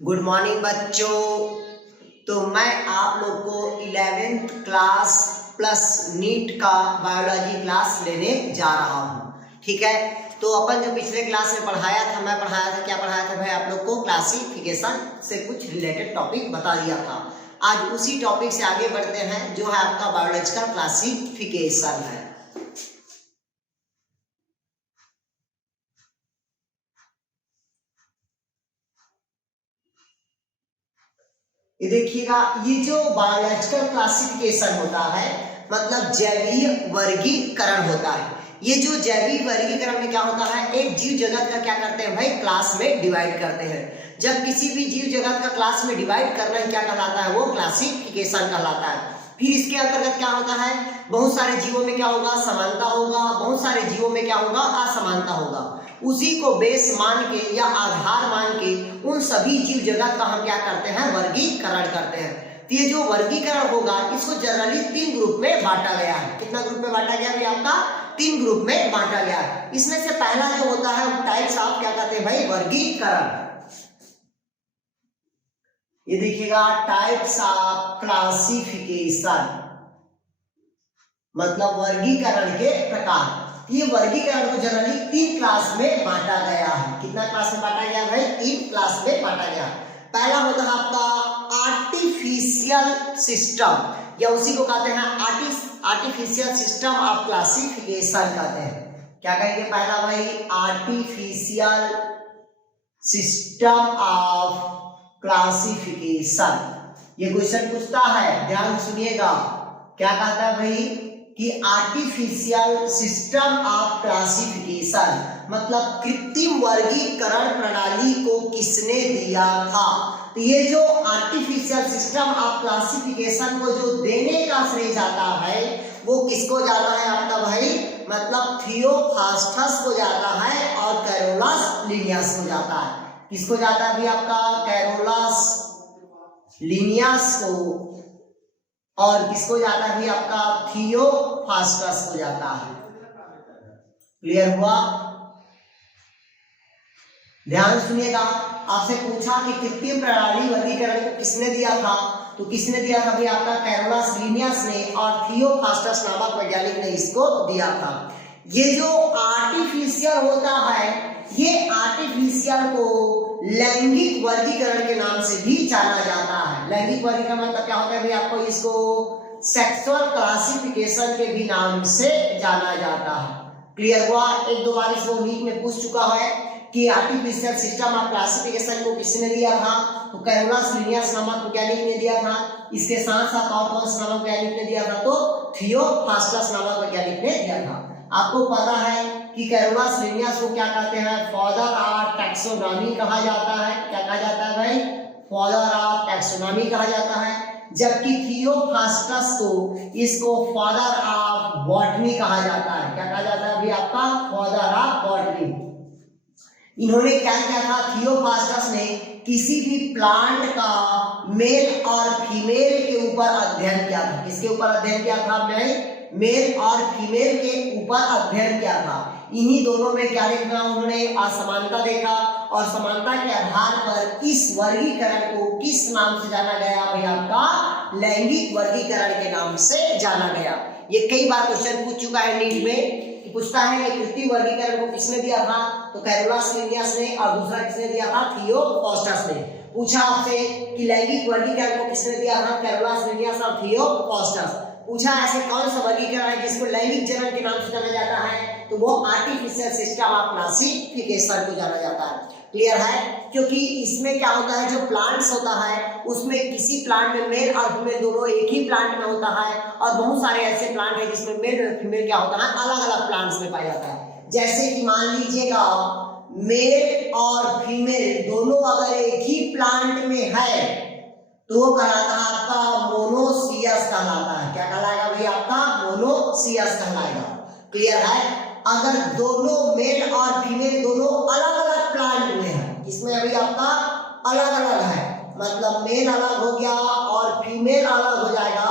Good morning बच्चों। तो मैं आप लोग को 11th क्लास प्लस नीट का बायोलॉजी क्लास लेने जा रहा हूँ। ठीक है, तो अपन जो पिछले क्लास में पढ़ाया था, मैं पढ़ाया था, क्या पढ़ाया था भाई? आप लोग को क्लासिफिकेशन से कुछ रिलेटेड टॉपिक बता दिया था। आज उसी टॉपिक से आगे बढ़ते हैं जो है आपका बायोलॉजिकल क्लासिफिकेशन है। ये देखिएगा, ये जो बायोलॉजिकल क्लासिफिकेशन होता है मतलब जैवीय वर्गीकरण होता है। ये जो जैवीय वर्गीकरण में क्या होता है, एक जीव जगत का क्या करते हैं भाई, क्लास में डिवाइड करते हैं। जब किसी भी जीव जगत का क्लास में डिवाइड करना क्या कहलाता है, वो क्लासिफिकेशन कहलाता है। फिर इसके अंतर्गत क्या होता है, बहुत सारे जीवों में क्या होगा, समानता होगा, बहुत सारे जीवों में क्या होगा, असमानता होगा। उसी को बेस मान के या आधार मान के उन सभी जीव जगत का हम क्या करते हैं, वर्गीकरण करते हैं। तो ये जो वर्गीकरण होगा इसको जनरली 3 ग्रुप में बांटा गया है। कितना ग्रुप में बांटा गया भाई? आपका 3 ग्रुप में बांटा गया है। इसमें से पहला जो होता है टाइप्स ऑफ क्या कहते हैं भाई, वर्गीकरण। ये देखिएगा, टाइप्स ऑफ क्लासिफिकेशन मतलब वर्गीकरण के प्रकार। ये वर्गीकरण को जनरली 3 क्लास में बांटा गया है। कितना क्लास में बांटा गया भाई? 3 क्लास में बांटा गया। पहला होता है आपका आर्टिफिशियल सिस्टम, या उसी को कहते हैं आर्टिफिशियल सिस्टम ऑफ क्लासिफिकेशन कहते हैं। क्या कहेंगे पहला भाई? Artificial system of classification. ये क्वेश्चन पूछता है, ध्यान सुनिएगा। क्या कहता है भाई कि आर्टिफिशियल सिस्टम ऑफ क्लासिफिकेशन मतलब कृत्रिम वर्गीकरण प्रणाली को किसने दिया था? तो ये जो आर्टिफिशियल सिस्टम ऑफ क्लासिफिकेशन को जो देने का श्रेय जाता है वो किसको जाता है आपका भाई? मतलब थियोफास्टस को जाता है और कैरोलस लिनियस को जाता है। किसको जाता है भाई? आपका कैरोलस लिनियस को। और किसको जाता है? आपका थियोफास्टस को जाता है। क्लियर हुआ? ध्यान सुनिएगा, आपसे पूछा कि कृत्रिम प्रणाली वर्गीकरण को किसने दिया था? तो किसने दिया था भाई? आपका कैरोलस लिनियस ने और थियोफास्टस नामक वैज्ञानिक ने इसको दिया था। ये जो आर्टिफिशियल होता है, ये आर्टिफिशियल को लैंगिक वर्गीकरण के नाम से भी जाना जाता है। लैंगिक वर्गीकरण मतलब क्या होता है भाई? आपको इसको सेक्सुअल क्लासिफिकेशन के भी नाम से जाना जाता है। क्लियर हुआ? एक दो बार इसको नीट में पूछ चुका है कि आर्टिफिशियल सिस्टम ऑफ क्लासिफिकेशन को किसने दिया था? तो कैरोलस लिनियस नामक वैज्ञानिक ने दिया था। इसके साथ साथ और कौन सा नामक वैज्ञानिक ने दिया था? तो थियोफास्टस नामक वैज्ञानिक ने दिया था। आपको पता है कि कैरोलस लिनियस को क्या कहते हैं? फादर ऑफ टैक्सोनॉमी कहा जाता है। क्या कहा जाता है भाई? फादर ऑफ टैक्सोनॉमी कहा जाता है। जबकि थियोफास्टस को इसको फादर ऑफ बॉटनी कहा जाता है। क्या कहा जाता है अभी आपका? Father of botany. इन्होंने क्या किया था? थियोफास्टस ने किसी भी प्लांट का मेल और फीमेल के ऊपर अध्ययन किया था। किसके ऊपर अध्ययन किया था? मेल और फीमेल के ऊपर अध्ययन किया था। इन्हीं दोनों में क्या देखा उन्होंने? असमानता देखा, और समानता के आधार पर इस वर्गीकरण को किस नाम से जाना गया भाई? आपका लैंगिक वर्गीकरण के नाम से जाना गया। ये कई बार क्वेश्चन पूछ चुका है नीट में, पूछता है कि कृत्रिम वर्गीकरण को किसने दिया था? तो कैरोलस लिनियस ने, और दूसरा किसने दिया था? थियोफास्टस ने। पूछा आपसे कि लैंगिक वर्गीकरण को किसने दिया था? कैरोलस लिनियस और थियोफास्टस। पूछा ऐसे कौन सा वर्गीकरण है जिसको लैंगिक जनन के नाम से जाना जाता है? तो वो आर्टिफिशियल सिस्टम ऑफ क्लासिफिकेशन को जाना जाता है। क्लियर है? क्योंकि इसमें क्या होता है, जो प्लांट्स होता है उसमें किसी प्लांट में मेल और फीमेल दोनों एक ही प्लांट में होता है, और बहुत सारे ऐसे प्लांट है जिसमें मेल और फीमेल क्या होता है, अलग अलग प्लांट्स में पाया जाता है। जैसे कि मान लीजिएगा मेल और फीमेल दोनों अगर एक ही प्लांट में है तो वो कहलाता है आपका मोनोसियस कहलाता है। क्या कहलाएगा भाई? आपका मोनोसियस कहलाएगा। क्लियर है? अगर दोनों मेल और फीमेल दोनों अलग अलग प्लांट में है, इसमें अभी आपका अलग अलग है, मतलब मेल अलग हो गया और फीमेल अलग हो जाएगा,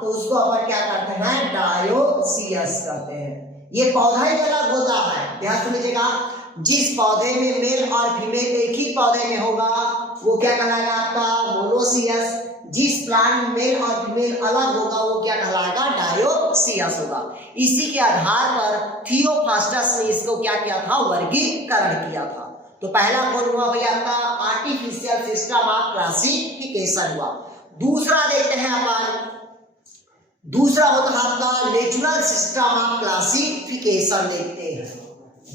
तो उसको अपन क्या करते हैं? डायोसियस कहते हैं। ये पौधा ही अलग होता है। ध्यान सुनिएगा, जिस पौधे में मेल और फीमेल एक ही पौधे में होगा वो क्या कहलाएगा आपका मोनोसियस। जिस प्लांट मेल और फीमेल अलग होगा वो क्या कहलाएगा डायोसियस होगा। इसी के आधार पर थियोफास्टस ने इसको क्या किया था वर्गीकरण किया था। तो पहला कौन हुआ भाई आपका आर्टिफिशियल सिस्टम ऑफ क्लासिफिकेशन हुआ। दूसरा देखते हैं अपन, दूसरा होता है आपका नेचुरल सिस्टम ऑफ क्लासिफिकेशन देखते हैं।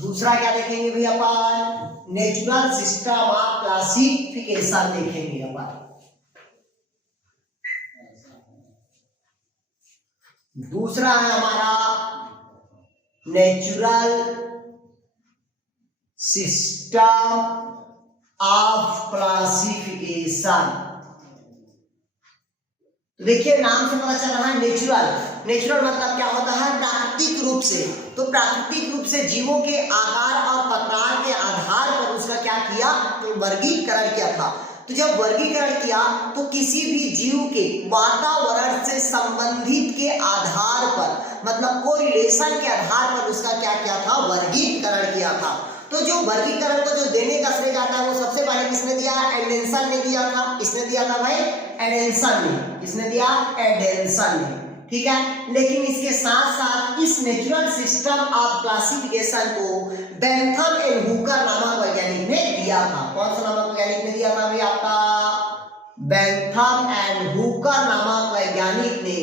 दूसरा क्या देखेंगे भैया अपन नेचुरल सिस्टम ऑफ क्लासिफिकेशन देखेंगे अपन। दूसरा है हमारा नेचुरल सिस्टम ऑफ क्लासिफिकेशन। देखिए नाम से पता चल रहा है नेचुरल। नेचुरल मतलब क्या होता है प्राकृतिक रूप से। तो प्राकृतिक रूप से जीवों के आकार और प्रकार के आधार पर उसका क्या किया वर्गीकरण किया था। तो जब वर्गीकरण किया तो किसी भी जीव के वातावरण से संबंधित के आधार पर मतलब कोरिलेशन के आधार पर उसका क्या किया था वर्गीकरण किया था। तो जो वर्गीकरण को जो देने का श्रेय जाता है वो सबसे पहले किसने दिया एडेंसन ने दिया था। किसने दिया था भाई एडेंसन ने। किसने दिया एडेंसन ने। ठीक है, लेकिन इसके साथ साथ इस नेचुरल सिस्टम ऑफ क्लासिफिकेशन को बेंथम एंड हुकर नामक वैज्ञानिक ने दिया था। कौन सा नामक वैज्ञानिक ने दिया था भाई आपका बेंथम एंड हुकर नामक वैज्ञानिक ने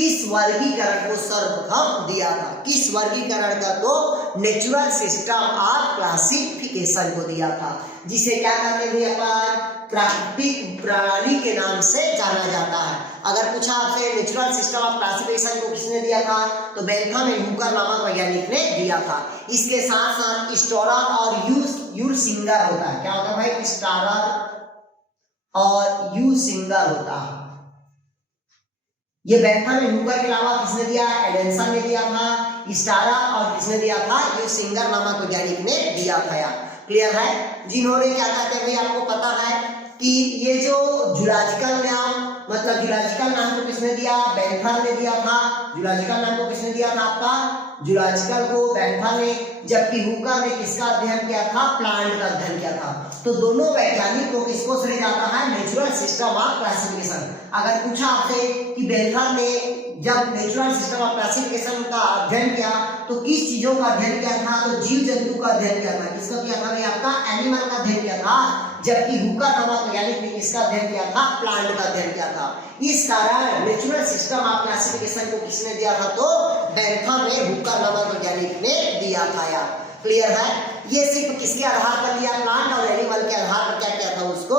इस वर्गीकरण को सर्वप्रथम दिया था। किस वर्गीकरण का तो नेचुरल सिस्टम ऑफ क्लासिफिकेशन को दिया था, जिसे क्या कहते हैं अपन प्राकृतिक प्रणाली के नाम से जाना जाता है। अगर पूछा आपसे नेचुरल सिस्टम ऑफ क्लासिफिकेशन को किसने दिया था तो बेंथम एंड हुकर नामक वैज्ञानिक ने दिया था। इसके साथ साथ स्टोरर और यूरसिंगर होता है। क्या होता है भाई स्टोरर और यूरसिंगर होता है। ये बेंथम एंड हुकर के अलावा किसने दिया एडेंसन ने दिया था, स्टोरर और किसने दिया था यूरसिंगर नामक वैज्ञानिक ने दिया था। यार क्लियर है। जिन्होंने क्या कहते हैं भाई आपको पता है कि ये जो जूलॉजिकल नाम मतलब जूलॉजिकल नाम को किसने दिया बेंथम ने दिया था। जूलॉजिकल नाम को किसने दिया था आपका जूलॉजिकल को बेंथम ने, जबकि हुकर ने किसका अध्ययन किया था प्लांट का अध्ययन किया था। तो दोनों वैज्ञानिक को किसको श्रेय जाता है नेचुरल सिस्टम ऑफ क्लासिफिकेशन। अगर पूछा आपसे कि बेंथम ने जब नेचुरल सिस्टम ऑफ क्लासिफिकेशन का अध्ययन किया तो किस चीजों का अध्ययन किया था तो जीव जंतु का अध्ययन किया था। किसका किया था भाई आपका एनिमल का अध्ययन किया था, जबकि हुकर नामक वैज्ञानिक ने किसका अध्ययन किया था प्लांट का अध्ययन किया था। इस कारण नेचुरल सिस्टम ऑफ क्लासिफिकेशन को किसने दिया था तो बेंथम ने हुकर नामक वैज्ञानिक ने दिया था। यार क्लियर है। ये सिर्फ किसके आधार पर दिया प्लांट और एनिमल के आधार पर क्या किया था उसको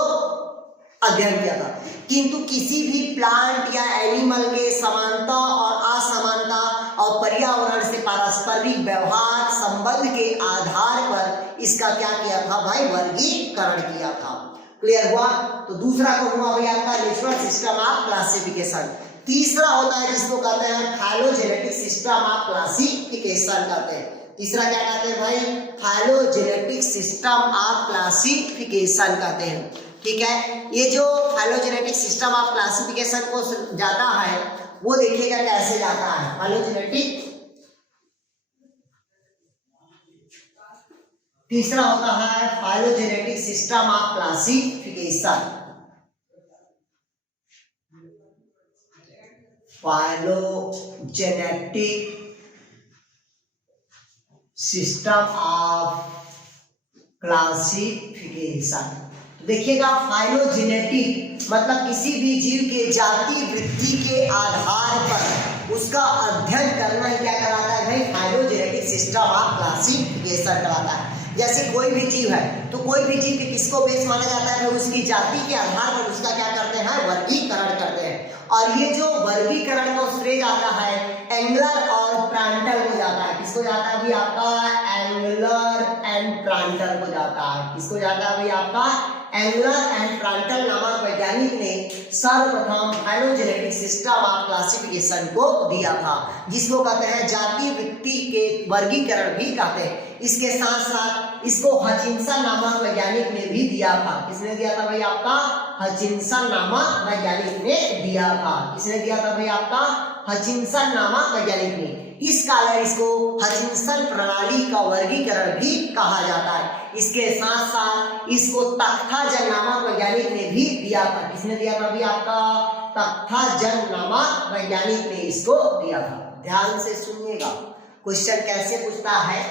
अध्ययन किया था। किंतु किसी भी प्लांट या एनिमल के समानता और असमानता और पर्यावरण से पारस्परिक व्यवहार संबंध के आधार पर इसका क्या किया था भाई वर्गीकरण किया था। क्लियर हुआ। तो दूसरा को हुआ भाई आपका नेचुरल सिस्टम ऑफ क्लासिफिकेशन। तीसरा होता है जिसको कहते हैं फाइलोजेनेटिक सिस्टम ऑफ क्लासिफिकेशन कहते हैं। तीसरा क्या कहते हैं भाई फाइलोजेनेटिक सिस्टम ऑफ क्लासिफिकेशन कहते हैं। ठीक है, ये जो फाइलोजेनेटिक सिस्टम ऑफ क्लासिफिकेशन को जाता है वो देखिएगा कैसे जाता है। फाइलोजेनेटिक तीसरा होता है phylogenetic system of classification. Phylogenetic system of classification. देखिएगा फाइलोजेनेटिक मतलब किसी भी जीव के जाति वृद्धि के आधार पर उसका अध्ययन करना ही क्या कराता है भाई फाइलोजेनेटिक सिस्टम ऑफ क्लासिफिकेशन कराता है। जैसे कोई भी जीव है तो कोई भी जीव के किसको बेस माना जाता है भाई उसकी जाति के आधार पर उसका क्या करते हैं वर्गीकरण करते हैं। और ये जो वर्गीकरण को श्रेय जाता है एंगलर और प्रांटल को जाता है। किसको जाता है भाई आपका एंगलर एंड प्रांटल को जाता है। किसको जाता है भाई आपका एंगलर एंड प्रांटल नामक वैज्ञानिक ने सर्वप्रथम फाइलोजेनेटिक सिस्टम ऑफ क्लासिफिकेशन को दिया था, जिसको कहते हैं जाति वृत्ति के वर्गीकरण भी कहते हैं। इसके साथ साथ इसको हचिंसन नामक वैज्ञानिक ने भी दिया था। किसने दिया था भाई आपका हचिंसन नामक वैज्ञानिक ने दिया था। किसने दिया था भाई आपका हचिंसन नामक वैज्ञानिक ने। इस कारण इसको हचिंसन प्रणाली का वर्गीकरण भी कहा जाता है। इसके साथ साथ इसको तख्ताजन नामक वैज्ञानिक ने भी दिया था। किसने दिया था अभी आपका? तख्ताजन नामक वैज्ञानिक ने इसको दिया था। ध्यान से सुनिएगा, क्वेश्चन कैसे पूछता है,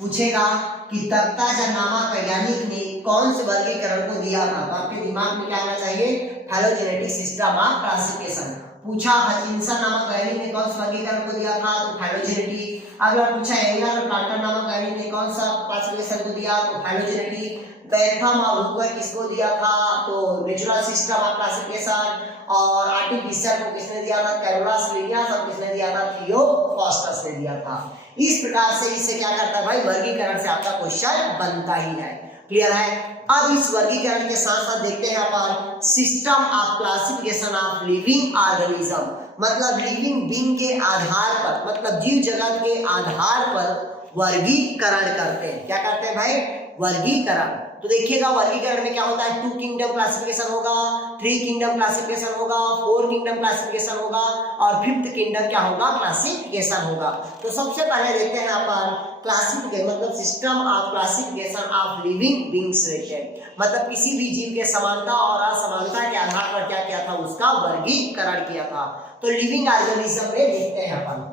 पूछेगा कि तख्ताजन नामक वैज्ञानिक ने कौन से वर्गीकरण को दिया था, तो आपके दिमाग में क्या आना चाहिए? Phylogenetic system of classification. पूछा हचिंसन नामक वैज्ञानिक ने कौन सा वर्गीकरण को दिया था, तो फाइलोजेनेटिक। अगला पूछा एंगर और कार्टर नामक वैज्ञानिक ने कौन सा क्लासिफिकेशन को दिया, तो फाइलोजेनेटिक। बेंथम और हुकर किसको दिया था, तो नेचुरल सिस्टम ऑफ क्लासिफिकेशन। और आर्टिफिशियल को किसने दिया था? Carolus Linnaeus. और किसने दिया था? थियोफास्टस ने दिया था। इस प्रकार से इससे क्या करता है भाई? वर्गीकरण से आपका क्वेश्चन बनता ही है। क्लियर है? अब इस वर्गीकरण के साथ साथ देखते हैं अपन system of classification of living organism. मतलब लिविंग बीइंग के आधार पर, मतलब जीव जगत के आधार पर वर्गीकरण करते हैं। क्या करते हैं भाई? वर्गीकरण। तो देखिएगा वर्गीकरण में क्या होता है? 2 किंगडम क्लासिफिकेशन होगा, 3 किंगडम क्लासिफिकेशन होगा, 4 किंगडम क्लासिफिकेशन होगा और 5th किंगडम क्या होगा? क्लासिफिकेशन होगा। तो सबसे पहले देखते हैं अपन क्लासिफिकेशन, मतलब system of classification of living beings related, मतलब किसी भी जीव के समानता और असमानता के आधार पर क्या किया था? उसका वर्गीकरण किया था। तो लिविंग ऑर्गेनिज्म में देखते हैं अपन।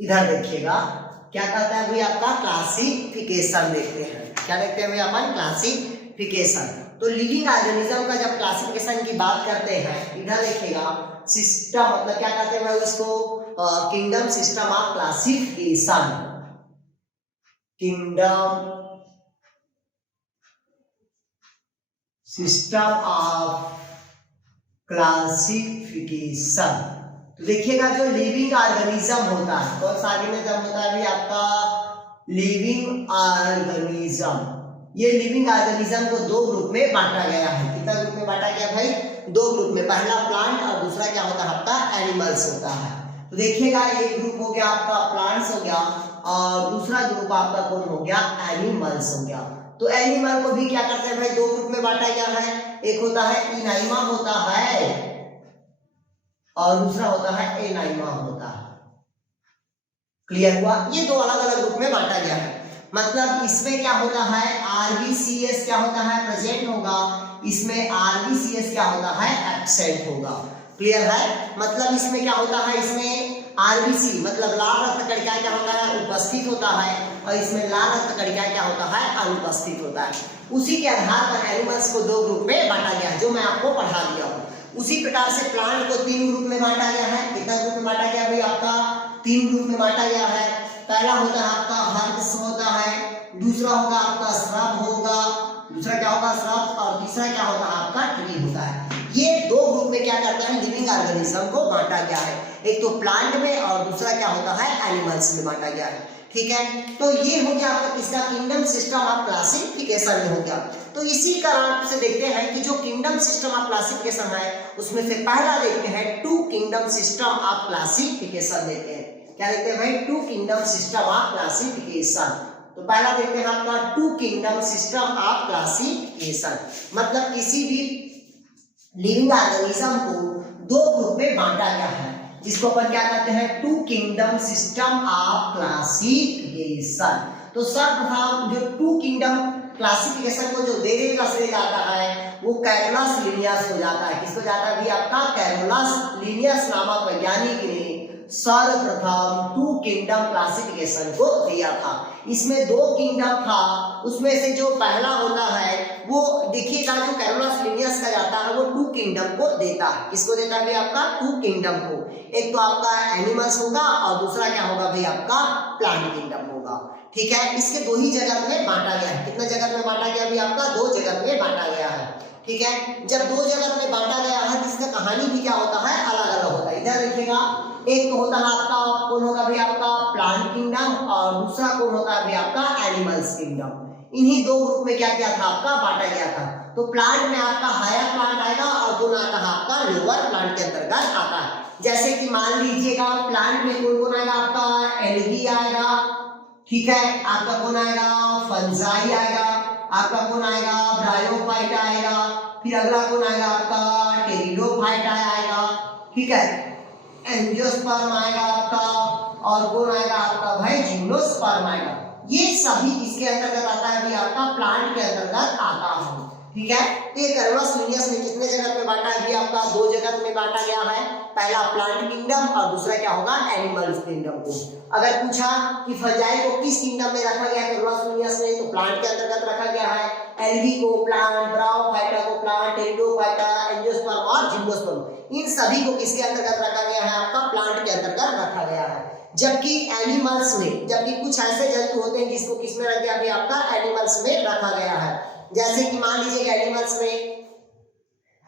इधर देखिएगा क्या कहता है भाई? आपका क्लासिफिकेशन देखते हैं। क्या देखते हैं भाई अपन? क्लासिफिकेशन। तो लिविंग ऑर्गेनिज्म का जब क्लासिफिकेशन की बात करते हैं, इधर देखिएगा सिस्टम, मतलब क्या कहते हैं भाई इसको? Kingdom system of classification. Kingdom system of classification. तो देखिएगा जो लिविंग ऑर्गेनिज्म होता है, कौन सा ऑर्गेनिज्म होता है भाई? आपका लिविंग ऑर्गेनिज्म। ये लिविंग ऑर्गेनिज्म को 2 ग्रुप में बांटा गया है। कितना ग्रुप में बांटा गया भाई? 2 ग्रुप में। पहला प्लांट और दूसरा क्या होता है आपका? एनिमल्स होता है। तो देखिएगा एक ग्रुप हो गया आपका प्लांट्स हो गया और दूसरा ग्रुप आपका कौन हो गया? एनिमल्स हो गया। तो एनिमल को भी क्या करते हैं भाई? 2 ग्रुप में बांटा गया है। एक होता है इनाइमा होता है और दूसरा होता है एनाइमा होता है। क्लियर हुआ? ये 2 अलग अलग ग्रुप में बांटा गया है। मतलब इसमें क्या होता है? आरबीसीएस क्या होता है? प्रेजेंट होगा। इसमें आरबीसीएस क्या होता है? एब्सेंट होगा। क्लियर है? मतलब इसमें क्या होता है? इसमें आरबीसी मतलब लाल रक्त कणिका क्या होता है? उपस्थित होता है और इसमें लाल रक्त कणिका क्या होता है? अनुपस्थित होता है। उसी के आधार पर एनिमल्स को 2 ग्रुप में बांटा गया है, जो मैं आपको पढ़ा दिया हूँ। उसी प्रकार से प्लांट को 3 ग्रुप में बांटा गया है। कितना ग्रुप में बांटा गया भाई? आपका 3 ग्रुप में बांटा गया है। पहला होता है आपका हर्ब्स होता है, दूसरा होगा आपका श्रब होगा, दूसरा क्या होगा? श्रब, और तीसरा क्या होता है आपका? ट्री होता है। ये 2 ग्रुप में क्या करते हैं? लिविंग ऑर्गेनिज्म को बांटा गया है। एक तो प्लांट में और दूसरा क्या होता है? एनिमल्स में बांटा गया है। ठीक है? तो ये हो गया आपका किसका? किंगडम सिस्टम ऑफ क्लासिफिकेशन में हो गया। तो इसी कारण से देखते हैं कि जो किंगडम सिस्टम ऑफ क्लासिफिकेशन है उसमें से पहला देखते हैं 2 किंगडम सिस्टम ऑफ क्लासिफिकेशन देखते हैं। क्या देखते हैं भाई? 2 किंगडम सिस्टम ऑफ क्लासिफिकेशन। तो पहला देखते हैं आपका 2 किंगडम सिस्टम ऑफ क्लासिफिकेशन, मतलब किसी भी लिविंग ऑर्गेनिज्म को 2 ग्रुप में बांटा गया है, जिसको अपन क्या कहते हैं? 2 किंगडम सिस्टम ऑफ क्लासिफिकेशन। तो सर्वप्रथम जो 2 किंगडम क्लासिफिकेशन को जो देगा से जाता है वो कैरोलस लिनियस हो जाता है। किसको जाता है भी? आपका कैरोलस लिनियस नामक वैज्ञानिक ने सर्वप्रथम 2 किंगडम क्लासिफिकेशन को दिया था। इसमें 2 किंगडम था, उसमें से जो पहला होता है वो देखिएगा जो कैरोलस लिनियस का जाता है वो 2 किंगडम को देता है। किसको देता है भाई? आपका 2 किंगडम को। एक तो आपका एनिमल्स होगा और दूसरा क्या होगा भाई? आपका प्लांट किंगडम होगा। ठीक है? इसके 2 ही जगत में बांटा गया है। कितना जगत में बांटा गया भाई? आपका 2 जगत में बांटा गया है। ठीक है? जब 2 जगत में बांटा गया है तो इसका कहानी भी क्या होता है? अलग अलग होता है। इधर देखिएगा एक तो होता है आपका कौन होगा भाई? आपका प्लांट किंगडम और दूसरा कौन होता है भाई? आपका एनिमल्स किंगडम। इन्हीं 2 ग्रुप में क्या किया था? आपका बांटा गया था। तो प्लांट में आपका हायर प्लांट आएगा और कौन आता है आपका लोअर प्लांट के अंतर्गत आता है। जैसे कि मान लीजिएगा प्लांट में कौन कौन आएगा आपका एल्गी आएगा, ठीक है, आपका कौन आएगा फंजाई आएगा, आपका कौन आएगा ब्रायोफाइट आएगा, फिर अगला कौन आएगा आपका टेरिडोफाइट आएगा, ठीक है, एंजियोस्पर्म आएगा आपका, और कौन आएगा आपका भाई जिम्नोस्पर्म आएगा। ये सभी किसके अंतर्गत आता है भी आपका प्लांट के अंतर्गत आता है, ठीक है। ये कैरोलस लिनियस ने कितने जगत में बांटा है भी आपका 2 जगत में बांटा गया है, पहला प्लांट किंगडम और दूसरा क्या होगा एनिमल्स किंगडम को। अगर पूछा कि फंजाई को किस किंगडम में रखा गया कैरोलस लिनियस ने, तो प्लांट के अंतर्गत रखा गया है, एल्गी को प्लांट, ब्रायोफाइटा को प्लांट, टेरिडोफाइटा, एंजियोस्पर्म और जिम्नोस्पर्म इन सभी को किसके अंतर्गत रखा गया है आपका प्लांट के अंतर्गत रखा गया है। जबकि एनिमल्स में, जबकि कुछ ऐसे जंतु होते हैं जिसको किसमें रख गया अभी आपका एनिमल्स में रखा गया है। जैसे कि मान लीजिएगा एनिमल्स में,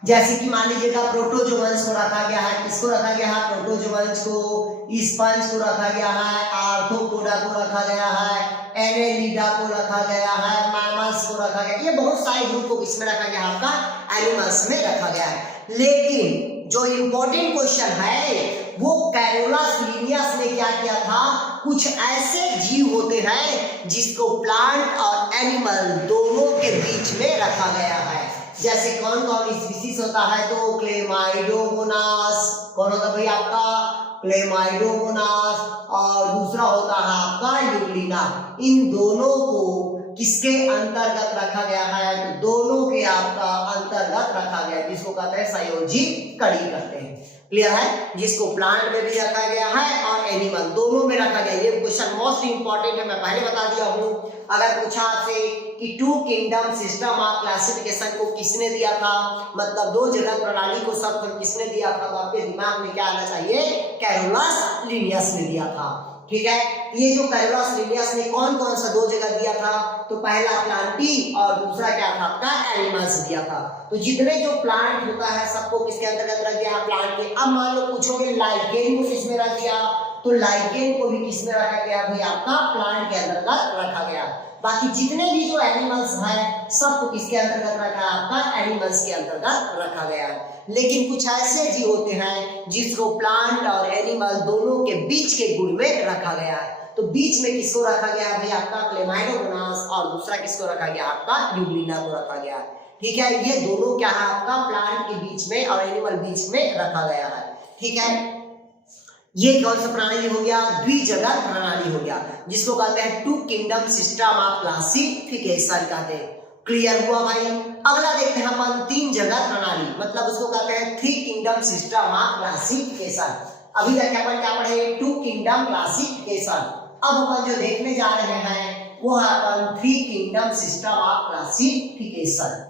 जैसे कि मान लीजिएगा प्रोटोजोअन्स को रखा गया है, किसको रखा गया है प्रोटोजोअन्स को, स्पंज को रखा गया है, आर्थ्रोपोडा को रखा गया है, एनेलिडा को रखा गया है, मैमल्स को रखा गया, ये बहुत सारे ग्रुप को किसमें रखा गया आपका एनिमल्स में रखा गया है। लेकिन जो इंपॉर्टेंट क्वेश्चन है वो कैरोलस लिनियस ने क्या किया था, कुछ ऐसे जीव होते हैं जिसको प्लांट और एनिमल दोनों के बीच में रखा गया है। जैसे कौन कौन स्पीशीज होता है, तो क्लेमाइडोमोनास, कौन होता है भाई आपका क्लेमाइडोमोनास, और दूसरा होता है आपका यूग्लिना। इन दोनों को किसके अंतर्गत रखा गया है, तो दोनों के आपका अंतर्गत रखा गया है, जिसको कहते हैं संयोजी कड़ी कहते हैं। क्लियर है, जिसको प्लांट में भी रखा गया है और एनिमल दोनों में रखा गया। ये क्वेश्चन मोस्ट इंपॉर्टेंट है, मैं पहले बता दिया हूं। अगर पूछा आपसे कि 2 किंगडम सिस्टम ऑफ क्लासिफिकेशन को किसने दिया था, मतलब 2 जगत प्रणाली को सब किसने दिया था, तो आपके दिमाग में क्या आना चाहिए, कैरोलस लिनियस ने दिया था, ठीक है। ये जो कैरोलस लिनियस ने कौन कौन सा 2 जगह दिया था, तो पहला प्लांटी और दूसरा क्या था आपका एनिमल्स दिया था। तो जितने जो प्लांट होता है सबको किसके अंतर्गत रख दिया प्लांट के। अब मान लो पूछोगे लाइकेन को किसमें रख दिया, तो लाइकेन को भी किसमें रखा गया भाई आपका प्लांट के अंतर्गत रखा गया। बाकी जितने भी जो एनिमल्स हैं सबको किसके अंतर्गत रखा है आपका एनिमल्स के अंतर्गत रखा गया है। लेकिन कुछ ऐसे जीव होते हैं जिसको प्लांट और एनिमल दोनों के बीच के गुण में रखा गया है। तो बीच में किसको रखा गया है भाई आपका क्लेमाइडोमोनास, और दूसरा किसको रखा गया आपका यूग्लिना को रखा गया है, ठीक है। ये दोनों क्या है आपका प्लांट के बीच में और एनिमल बीच में रखा गया है, ठीक है। ये कौन सा प्रणाली हो गया, द्विजगत प्रणाली हो गया, जिसको कहते हैं 2 किंगडम सिस्टम ऑफ क्लासिफिकेशन कहते हैं। क्लियर हुआ भाई। अगला देखते हैं अपन 3 जगत प्रणाली, मतलब उसको कहते हैं 3 किंगडम सिस्टम ऑफ क्लासिफिकेशन। अभी तक अपन क्या पढ़े 2 किंगडम क्लासिफिकेशन। अब अपन जो देखने जा रहे हैं वो है अपन 3 किंगडम सिस्टम ऑफ क्लासिफिकेशन।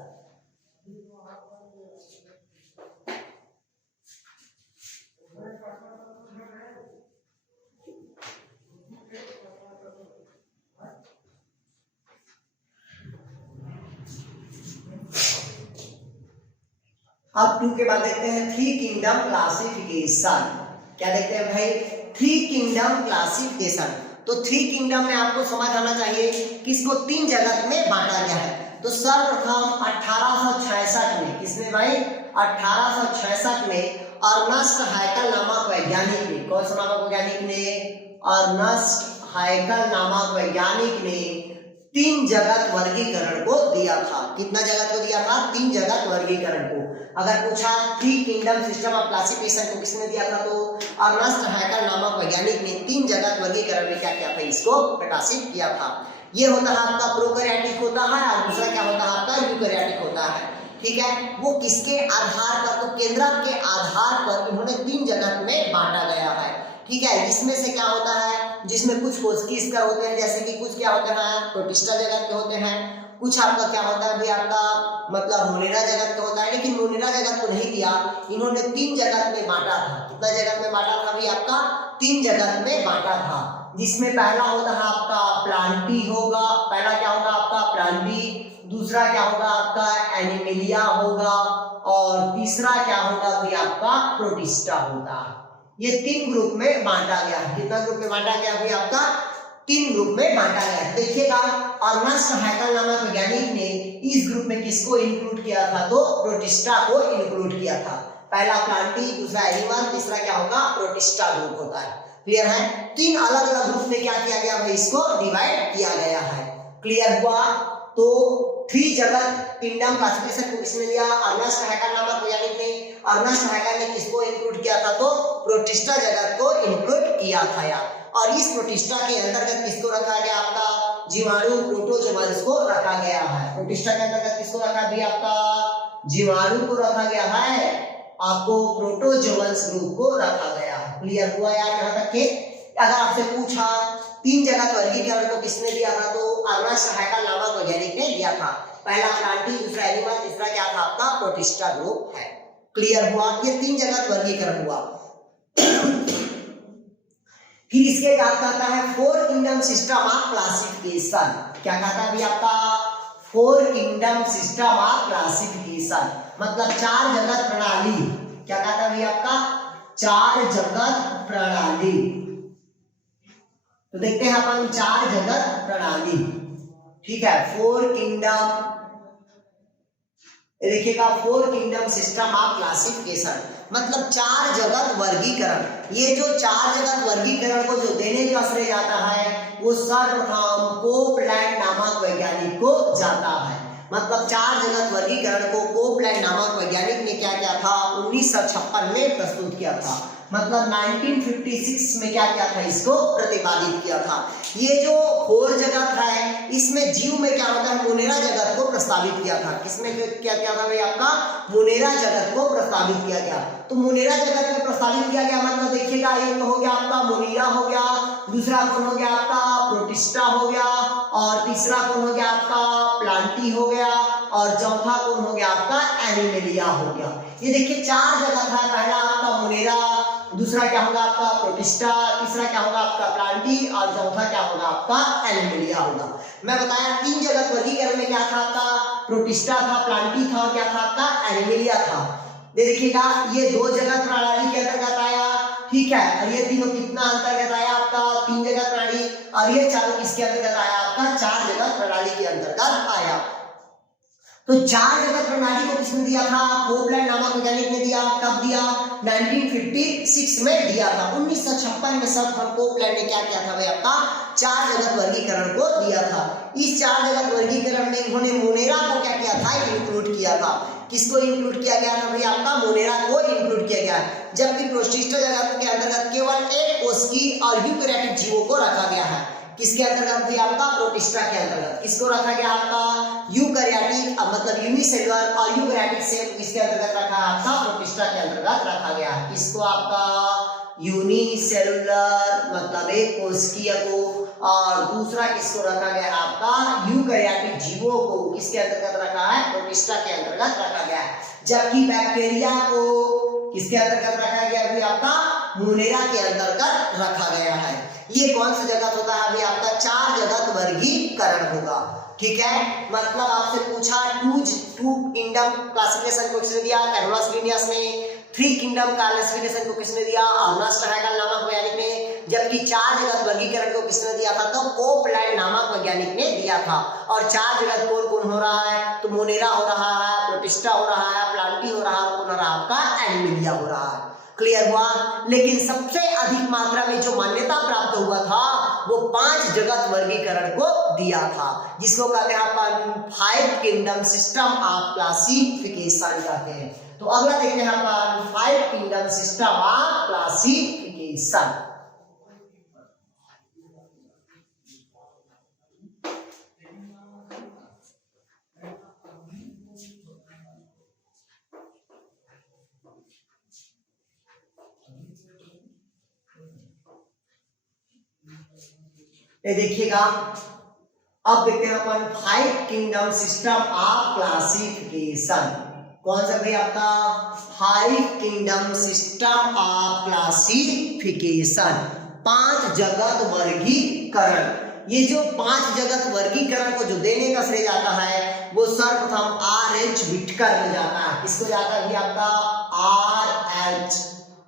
अब 2 के बाद देखते हैं 3 किंगडम क्लासिफिकेशन। क्या देखते हैं भाई 3 किंगडम क्लासिफिकेशन। तो 3 किंगडम में आपको समझ आना चाहिए कि इसको 3 जगत में बांटा गया है। तो सर्वप्रथम 1866 में, किसमें भाई 1866 में अर्नस्ट हैकल नामक वैज्ञानिक ने, कौन सा नामक वैज्ञानिक ने, अर्नस्ट हैकल नामक वैज्ञानिक ने 3 जगत वर्गीकरण को दिया था। कितना जगत को दिया था, 3 जगत वर्गीकरण को। अगर पूछा 3 किंगडम सिस्टम ऑफ क्लासिफिकेशन को किसने दिया था, तो अर्नस्ट हैकल नामक वैज्ञानिक ने 3 जगत वर्गीकरण में क्या किया था, इसको प्रकाशित किया था। ये होता है आपका प्रोकैरियोटिक होता है और दूसरा क्या होता है आपका यूकैरियोटिक होता है, ठीक है। वो किसके आधार पर, तो केंद्रक के आधार पर इन्होंने 3 जगत में बांटा गया है, ठीक है। इसमें से क्या होता है, जिसमें कुछ कोशिकी स्तर होते हैं, जैसे कि कुछ क्या होते हैं प्रोटिस्टा जगत के होते हैं, कुछ आपका क्या होता है भाई आपका मतलब मोनेरा जगत का होता है। लेकिन मोनेरा जगत को नहीं दिया, इन्होंने 3 जगत में बांटा था। कितना जगत में बांटा था भाई आपका 3 जगत में बांटा था, जिसमें पहला होता है आपका प्लांटी होगा, पहला क्या होगा आपका प्लांटी, दूसरा क्या होगा आपका एनिमिलिया होगा, और तीसरा क्या होगा भाई आपका प्रोटिस्टा होगा। ये 3 ग्रुप में बांटा गया है। कितना ग्रुप में बांटा गया भाई आपका 3 ग्रुप में बांटा गया है। देखिएगा अर्नस्ट हैकल नामक वैज्ञानिक ने इस ग्रुप में किसको इंक्लूड किया था? तो प्रोटिस्टा को इंक्लूड किया था। पहला प्लांटी, दूसरा एनिमल, तीसरा क्या होगा? प्रोटिस्टा ग्रुप होता है। क्लियर है? तीन अलग अलग ग्रुप में क्या किया गया भाई? इसको डिवाइड किया गया है। क्लियर हुआ? तो 3 जगत किंगडम क्लासिफिकेशन को किसने दिया? अर्नेस्ट हैकर नामक वैज्ञानिक ने। अर्नेस्ट हैकर ने किसको इंक्लूड किया था? तो प्रोटिस्टा जगत को इंक्लूड किया था यार। और इस प्रोटिस्टा के अंतर्गत किसको रखा गया? आपका जीवाणु प्रोटोजोअन्स को रखा गया है। प्रोटिस्टा के अंतर्गत किसको रखा गया? आपका जीवाणु को रखा गया है, आपको प्रोटोजोअन्स ग्रुप को रखा गया है। क्लियर हुआ यार यहाँ तक के? अगर आपसे पूछा 3 जगत वर्गीकरण को किसने दिया था? तो अर्नेस्ट हैकर नामक वैज्ञानिक ने दिया था। पहला प्लांटी, दूसरा एनिमल, तीसरा क्या था? आपका प्रोटिस्टा ग्रुप है। क्लियर हुआ? ये 3 जगत वर्गीकरण हुआ। फिर इसके बाद कहता है 4 किंगडम सिस्टम ऑफ क्लासिफिकेशन। क्या कहता है अभी आपका? 4 किंगडम सिस्टम ऑफ क्लासिफिकेशन, मतलब 4 जगत प्रणाली। क्या कहता है अभी आपका? 4 जगत प्रणाली। तो देखते हैं अपन 4 जगत प्रणाली। ठीक है, 4 किंगडम, देखिएगा 4 किंगडम सिस्टम ऑफ क्लासिफिकेशन, मतलब 4 जगत वर्गीकरण। ये जो 4 जगत वर्गीकरण को जो देने का श्रेय जाता है वो सर्वप्रथम कोपलैंड नामक वैज्ञानिक को जाता है। मतलब 4 जगत वर्गीकरण को कोपलैंड नामक वैज्ञानिक ने क्या किया था? 1956 में प्रस्तुत किया था। मतलब 1956 में क्या किया था? इसको प्रतिपादित किया था। ये जो 4 जगत है इसमें जीव में क्या होता है? मोनेरा जगत को प्रस्तावित किया था। किसमें क्या किया था भाई? आपका मोनेरा जगत को प्रस्तावित किया गया। तो मोनेरा जगत में प्रस्तावित किया गया मतलब देखिएगा, एक हो गया आपका मोनीरा हो गया, दूसरा कौन हो गया आपका? प्रोटिस्टा हो गया, और तीसरा कौन हो गया आपका? प्लांटी हो गया, और चौथा कौन हो गया आपका? एनिमेलिया हो गया। ये देखिए 4 जगत है। पहला आपका मोनेरा, दूसरा क्या होगा आपका? प्रोटिस्टा, तीसरा क्या होगा आपका? प्लांटी, और चौथा क्या होगा आपका? एनिमेलिया होगा। मैं बताया 3 जगत वर्गीकरण में क्या था आपका? प्रोटिस्टा था, प्लांटी था, और क्या था आपका? एनिमेलिया था। देखिएगा ये 2 जगत प्रणाली के अंतर्गत आया। ठीक है, और ये तीनों कितना अंतर्गत आया आपका? 3 जगत प्रणाली, और ये चारों किसके अंतर्गत आया आपका? 4 जगत प्रणाली के अंतर्गत आया। तो 4 जगत प्रणाली को किसने दिया था? कोपलैंड नामक वैज्ञानिक ने दिया। कब दिया? 1956 में दिया था। 1956 में सर्वप्रथम कोपलैंड ने क्या किया था भाई? आपका 4 जगत वर्गीकरण को दिया था। इस 4 जगत वर्गीकरण में इन्होंने मोनेरा को क्या किया था? इंक्लूड किया था। किसको इंक्लूड किया गया था भाई? आपका मोनेरा को इंक्लूड किया गया। जबकि प्रोटिस्टा जगत के अंतर्गत केवल एक कोशिकीय और यूकैरियोटिक जीवों को रखा गया है। किसके अंतर्गत भाई? आपका प्रोटिस्टा के अंतर्गत। किसको रखा गया? आपका यूकैरियोटिक, मतलब यूनिसेलुलर और यूकैरियोटिक सेल किसके अंतर्गत रखा है? आपका प्रोटिस्टा के अंतर्गत रखा गया है। किसको? आपका यूनिसेलुलर, मतलब एक कोशिकीय को, और दूसरा किसको रखा गया? आपका यूकैरियोटिक जीवों को किसके अंतर्गत रखा है? प्रोटिस्टा के अंतर्गत रखा गया है। जबकि बैक्टीरिया को किसके अंतर्गत रखा गया भाई? आपका मोनेरा के अंतर्गत रखा गया है। ये कौन सा जगत होता है अभी? आपका 4 जगत वर्गीकरण होगा। ठीक है, मतलब आपसे पूछा 2 किंगडम क्लासिफिकेशन को किसने दिया? कैरोलस लिनियस ने। 3 किंगडम क्लासिफिकेशन को किसने दिया? अर्नेस्ट हैकर नामक वैज्ञानिक ने। जबकि 4 जगत वर्गीकरण को किसने दिया था? तो कोपलैंड नामक वैज्ञानिक ने दिया था। और 4 जगत कौन कौन हो रहा है? तो मोनेरा हो रहा है, प्रोटिस्टा हो रहा है, प्लांटी हो रहा है, और कौन हो रहा है? आपका एनिमेलिया हो रहा है। क्लियर हुआ? लेकिन सबसे अधिक मात्रा में जो मान्यता प्राप्त हुआ था वो 5 जगत वर्गीकरण को दिया था, जिसको कहते हैं अपन 5 किंगडम सिस्टम ऑफ क्लासिफिकेशन कहते हैं। तो अगला देखते हैं अपन 5 किंगडम सिस्टम ऑफ क्लासिफिकेशन। ये देखिएगा, अब देखते हैं अपन 5 किंगडम सिस्टम ऑफ क्लासिफिकेशन। कौन सा भाई? आपका 5 किंगडम सिस्टम ऑफ क्लासिफिकेशन, 5 जगत वर्गीकरण। ये जो 5 जगत वर्गीकरण को जो देने का श्रेय जाता है वो सर्वप्रथम RH विटकर में जाता है। किसको जाता है भाई? आपका RH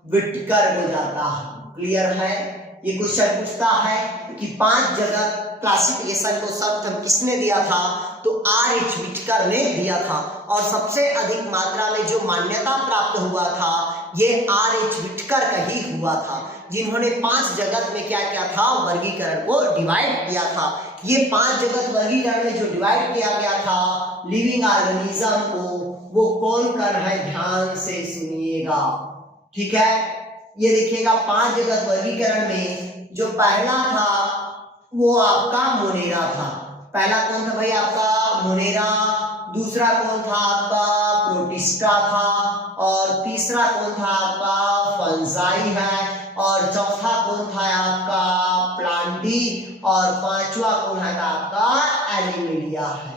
विटकर में जाता है। क्लियर है? ये क्वेश्चन पूछता है कि 5 जगत क्लासिफिकेशन को सर्वप्रथम किसने दिया था? तो आर एच विटकर ने दिया था। और सबसे अधिक मात्रा में जो मान्यता प्राप्त हुआ था ये आर एच विटकर का ही हुआ था, जिन्होंने 5 जगत में क्या किया था, वर्गीकरण को डिवाइड किया था। ये 5 जगत वर्गीकरण में जो डिवाइड किया गया था लिविंग ऑर्गेनिज्म को, वो कौन कर रहा है, ध्यान से सुनिएगा, ठीक है। ये देखिएगा 5 जगत वर्गीकरण में जो पहला था वो आपका मोनेरा था। पहला कौन था भाई आपका, मोनेरा। दूसरा कौन था आपका, प्रोटिस्टा था। और तीसरा कौन था आपका, फंजाई है। और चौथा कौन था आपका, प्लांटी। और पांचवा कौन है आपका, एनिमेलिया है।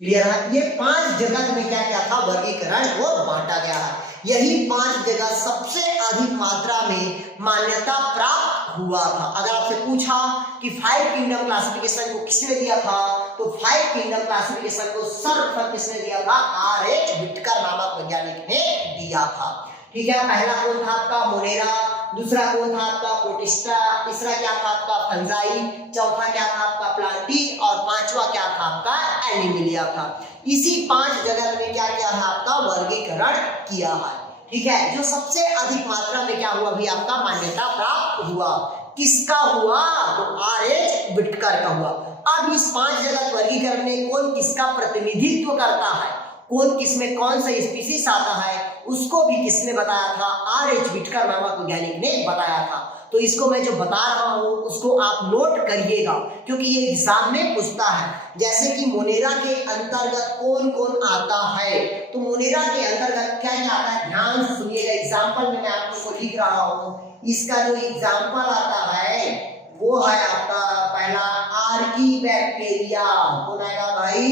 क्लियर है। ये 5 जगत में क्या क्या था, वर्गीकरण वो बांटा गया है। यही 5 जगह सबसे अधिक मात्रा में मान्यता प्राप्त हुआ था। अगर आपसे पूछा कि 5 किंगडम क्लासिफिकेशन को किसने दिया था, तो 5 किंगडम क्लासिफिकेशन को सर्वप्रथम किसने दिया था, आर एच विटकर नामक वैज्ञानिक ने दिया था। ठीक है। पहला कौन था आपका, मोनेरा। दूसरा कौन था आपका, प्रोटिस्टा। तीसरा क्या था आपका, फंजाई। चौथा क्या था आपका, प्लांटी। और पांचवा क्या था आपका, एनिमिलिया था। इसी 5 जगत में क्या क्या है आपका, वर्गीकरण किया है। ठीक है। जो सबसे अधिक मात्रा में क्या हुआ भी आपका, मान्यता प्राप्त हुआ, किसका हुआ, तो आर एच विटकर का हुआ। अब इस 5 जगत वर्गीकरण में कौन किसका प्रतिनिधित्व करता है, कौन किसमें कौन सा स्पीशीज आता है, उसको भी किसने बताया था, आर एच विटकर नामक वैज्ञानिक ने बताया था। तो इसको मैं जो बता रहा हूं उसको आप नोट करिएगा, क्योंकि ये एग्जाम में पूछता है। जैसे कि मोनेरा के अंतर्गत कौन कौन आता है, तो मोनेरा के अंतर्गत क्या क्या आता है, ध्यान से सुनिएगा। एग्जाम्पल में मैं आपको लिख रहा हूँ, इसका जो एग्जाम्पल आता है वो है आपका पहला आर्की बैक्टीरिया। कौन आएगा भाई,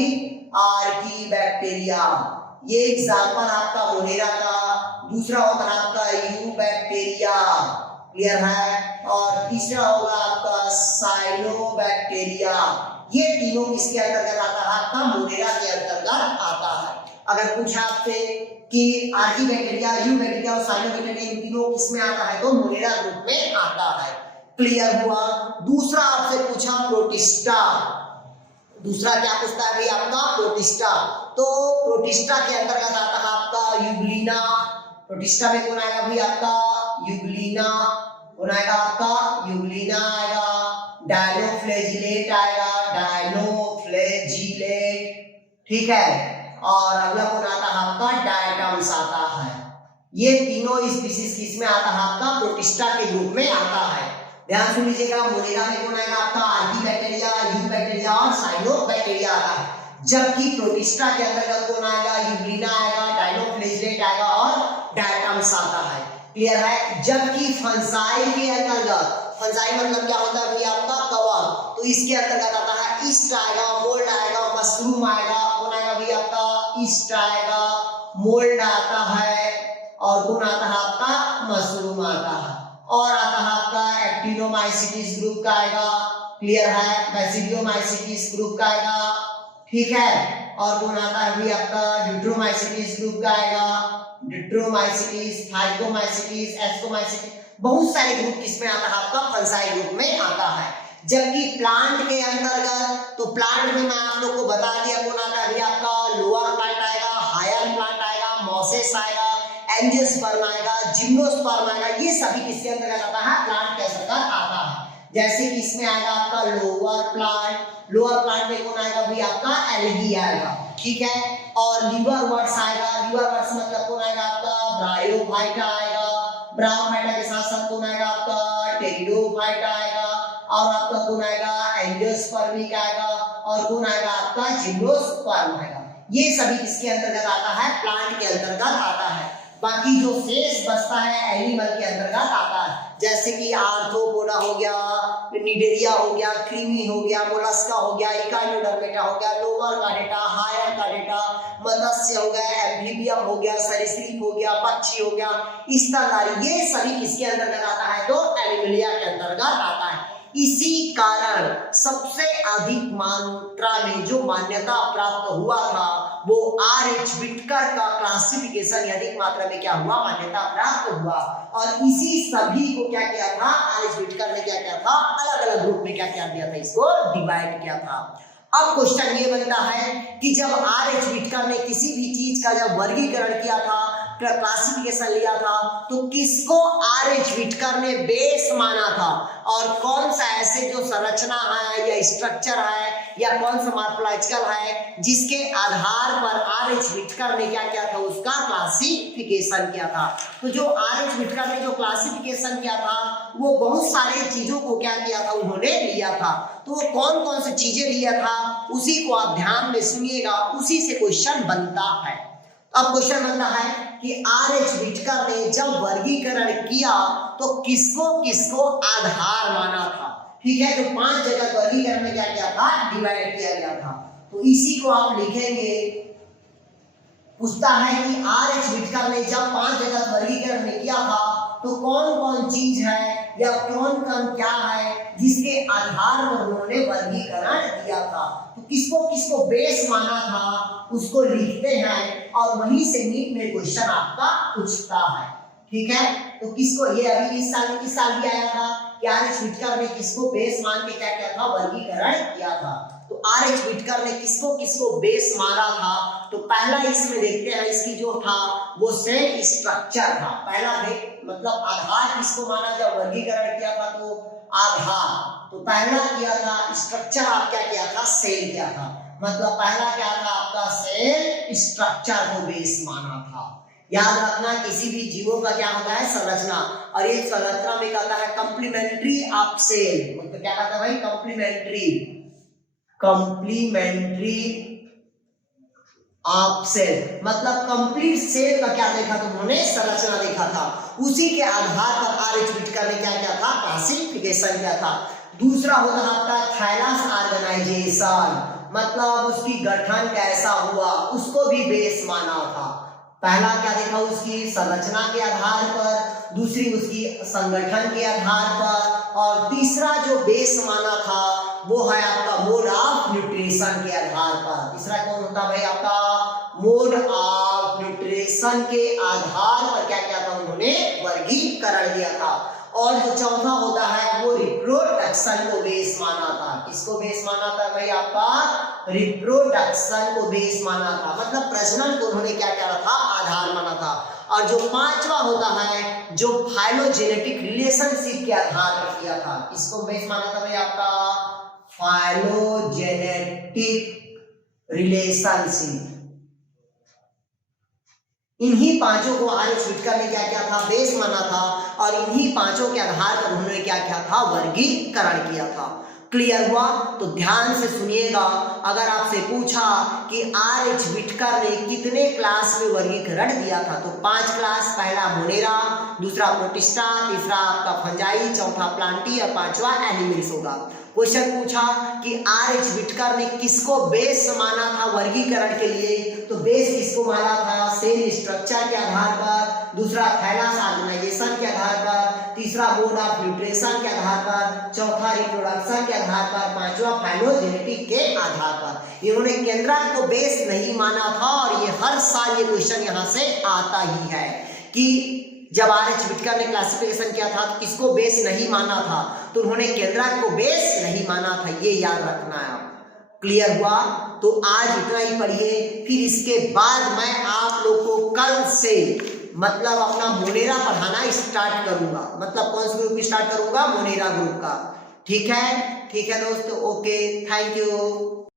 आर्की बैक्टीरिया। ये एग्जाम्पल आपका मोनेरा का। दूसरा होगा आपका यू बैक्टीरिया, क्लियर है। और तीसरा होगा आपका साइनोबैक्टीरिया। ये तीनों किसके अंतर्गत आता है, आपका मोनेरा के अंतर्गत आता है। अगर पूछा आपसे कि आर्की बैक्टीरिया, यू बैक्टीरिया और साइनोबैक्टीरिया इन तीनों किसमें आता है, तो मोनेरा ग्रुप में आता है। क्लियर हुआ। दूसरा आपसे पूछा प्रोटिस्टा। दूसरा क्या पूछता है भाई आपका, प्रोटिस्टा। तो प्रोटिस्टा के अंतर्गत आता है आपका यूग्लिना। प्रोटिस्टा में कौन आएगा भाई आपका, यूग्लिना। कौन आएगा आपका, यूग्लिना आएगा। डायनोफ्लैजिलेट आएगा, डायनोफ्लैजिलेट। ठीक है। और अगला कौन आता है आपका, डायटम्स आता है। ये तीनों स्पीशीज किसमें आता है आपका, प्रोटिस्टा के ग्रुप में आता है। ध्यान सुन लीजिएगा। मोनेरा में कौन आएगा आपका, आर्की बैक्टीरिया, यू बैक्टीरिया और साइनोबैक्टीरिया आता है। जबकि प्रोटिस्टा के अंतर्गत कौन आएगा, यूग्लिना आएगा, डायनोफ्लैजिलेट आएगा और डायटम्स आता है। क्लियर है। जबकि फंजाई के अंतर्गत, फंजाई मतलब क्या होता है भाई आपका, कवक, तो इसके अंतर्गत आता है ईस्ट आएगा, मोल्ड आएगा, मशरूम आएगा। कौन आएगा भाई आपका, ईस्ट आएगा, मोल्ड आता है और कौन आता है आपका, मशरूम आता है। और आता है आपका एक्टिनोमाइसिटिस ग्रुप का आएगा। क्लियर है। बैसिडियोमाइसिटिस ग्रुप का आएगा। ठीक है। और कौन आता है भी आपका, ड्यूट्रोमाइसिटिस ग्रुप का आएगा। ड्यूट्रोमाइसिटिस, थाइकोमाइसिटिस, एस्कोमाइसिटिस, बहुत सारे ग्रुप किसमें आता है आपका, फंजाई ग्रुप में आता है। जबकि प्लांट के अंतर्गत, तो प्लांट में मैं आप लोग को बता दिया कौन आता है आपका, लोअर प्लांट आएगा, हायर प्लांट आएगा, मॉसेस आएगा, एंजियोस्पर्म आएगा, जिम्नोस्पर्म आएगा। ये सभी किसके अंतर्गत आता है, प्लांट के अंतर्गत आता है। जैसे कि इसमें आएगा आपका लोअर प्लांट। लोअर प्लांट में कौन आएगा भी आपका, एल्गी आएगा। ठीक है। और लीवर वर्ड्स आएगा। लीवर वर्ड्स मतलब कौन आएगा आपका, ब्रायोफाइटा आएगा। ब्रायोफाइटा के साथ साथ कौन आएगा आपका, टेरिडोफाइटा आएगा। और आपका कौन आएगा, एंजियोस्पर्मिक आएगा। और कौन आएगा आपका, जिम्नोस्पर्म आएगा। ये सभी किसके अंतर्गत आता है, प्लांट के अंतर्गत आता है। बाकी जो शेष बचता है एनिमल के अंतर्गत आता है। जैसे कि आर्थ्रोपोडा हो गया, निडेरिया हो गया, क्रीमी हो गया, मोलस्का हो गया, इकाइनोडर्मेटा हो गया, लोअर कार्डेटा, हायर कार्डेटा, मत्स्य हो गया, एम्फीबियम हो गया, सरीसृप हो गया, पक्षी हो गया, स्तनधारी। ये सभी किसके अंतर्गत आता है, तो एनिमलिया के अंतर्गत आता है। इसी कारण सबसे अधिक मात्रा में जो मान्यता प्राप्त हुआ था वो आर एच विटकर का क्लासिफिकेशन अधिक मात्रा में क्या हुआ, मान्यता प्राप्त हुआ। और इसी सभी को क्या किया था, आर एच विटकर ने क्या किया था, अलग अलग ग्रुप में क्या किया दिया था, इसको डिवाइड किया था। अब क्वेश्चन ये बनता है कि जब आर.एच. व्हिटकर ने किसी भी चीज का जब वर्गीकरण किया था, क्लासिफिकेशन लिया था, तो किसको आर.एच. व्हिटकर ने बेस माना था और कौन सा ऐसे जो संरचना है या स्ट्रक्चर है या कौन सा मॉर्फोलॉजिकल है जिसके आधार पर आर.एच. व्हिटकर ने क्या किया था, उसका क्लासिफिकेशन किया था। तो जो आर.एच. व्हिटकर ने जो क्लासिफिकेशन किया था वो बहुत सारी चीजों को क्या किया था, उन्होंने लिया था। तो वो कौन कौन सी चीजें लिया था उसी को आप ध्यान में सुनिएगा, उसी से क्वेश्चन बनता है। अब क्वेश्चन बनता है कि आर.एच. व्हिटकर ने जब वर्गीकरण किया तो किसको किसको आधार माना था। ठीक है, तो 5 जगह वर्गीकरण में क्या किया था, डिवाइड किया गया था। तो इसी को आप लिखेंगे। पूछता है कि आर.एच. व्हिटकर ने जब 5 जगह वर्गीकरण में किया था तो कौन कौन चीज है या कौन कौन क्या है जिसके आधार पर उन्होंने वर्गीकरण दिया था। तो किसको किसको बेस माना था उसको लिखते हैं और वहीं से नीट में क्वेश्चन आपका पूछता है। ठीक है, तो किसको, ये अभी इस साल भी आया था कि आर.एच. व्हिटकर ने किसको बेस मान के क्या किया था, वर्गीकरण किया था। तो आर.एच. व्हिटकर ने किसको किसको बेस मारा था, तो पहला इसमें देखते हैं, इसकी जो था वो सेल स्ट्रक्चर था। पहला मतलब आधार किसको माना, जब वर्गीकरण किया था तो आधार, तो पहला किया था स्ट्रक्चर, आप क्या किया था, सेल किया था। मतलब पहला क्या था आपका, सेल स्ट्रक्चर को बेस माना था। याद रखना किसी भी जीवों का क्या होता है, संरचना, और ये संरचना में कहता है कॉम्प्लीमेंट्री ऑफ सेल। मतलब क्या कहता है भाई, कॉम्प्लीमेंट्री ऑफ सेल, मतलब कंप्लीट सेल का क्या देखा, तो उन्होंने संरचना देखा था। उसी के आधार पर आर.एच. व्हिटकर ने क्या किया था, क्लासिफिकेशन किया था। दूसरा होता है आपका थाइलस ऑर्गेनाइजेशन, मतलब उसकी गठन कैसा हुआ उसको भी बेस माना था। पहला क्या देखा, उसकी संरचना के आधार पर, दूसरी उसकी संगठन के आधार पर, और तीसरा जो बेस माना था वो है आपका मोड ऑफ न्यूट्रिशन के आधार पर। तीसरा कौन होता है भाई, आपका मोड ऑफ न्यूट्रिशन के आधार पर क्या किया था, उन्होंने वर्गीकरण दिया था। और जो चौथा होता है वो रिप्रोडक्शन को बेस माना था। किसको बेस माना था भाई, आपका रिप्रोडक्शन को बेस माना था, मतलब प्रजनन को उन्होंने क्या किया था, आधार माना था। और जो पांचवा होता है जो फाइलोजेनेटिक रिलेशनशिप के आधार पर किया था, इसको बेस माना था भाई आपका फाइलोजेनेटिक रिलेशनशिप। इन्हीं पांचों को आर.एच. व्हिटकर ने क्या किया था, बेस माना था, और इन्हीं पांचों के आधार पर उन्होंने क्या किया था, वर्गीकरण किया था। क्लियर हुआ? तो ध्यान से सुनिएगा। अगर आपसे पूछा कि आर.एच. व्हिटकर ने कितने क्लास में वर्गीकरण दिया था, तो 5 क्लास। पहला मोनेरा, दूसरा प्रोटिस्टा, तीसरा आपका फंजाई, चौथा प्लांटी और पांचवा एनिमल्स होगा। क्वेश्चन पूछा कि आर.एच. व्हिटकर ने किसको बेस माना था वर्गीकरण के लिए, तो बेस किसको माना था, सेल स्ट्रक्चर के आधार पर, दूसरा थाइलस ऑर्गेनाइजेशन के आधार पर, तीसरा मोड ऑफ न्यूट्रिशन के आधार पर, चौथा रिप्रोडक्शन के आधार पर, पांचवा फाइलोजेनेटिक के आधार पर। इन्होंने केंद्रक को बेस नहीं माना था, और ये हर साल ये क्वेश्चन यहाँ से आता ही है कि जब आर.एच. व्हिटकर ने क्लासिफिकेशन किया था तो किसको बेस नहीं माना था, तो उन्होंने केंद्रक को बेस नहीं माना था। ये याद रखना है आप। क्लियर हुआ? तो आज इतना ही पढ़िए, फिर इसके बाद मैं आप लोग को कल से मतलब अपना मोनेरा पढ़ाना स्टार्ट करूंगा। मतलब कौन सा ग्रुप स्टार्ट करूंगा, मोनेरा ग्रुप का। ठीक है दोस्तों, ओके, थैंक यू।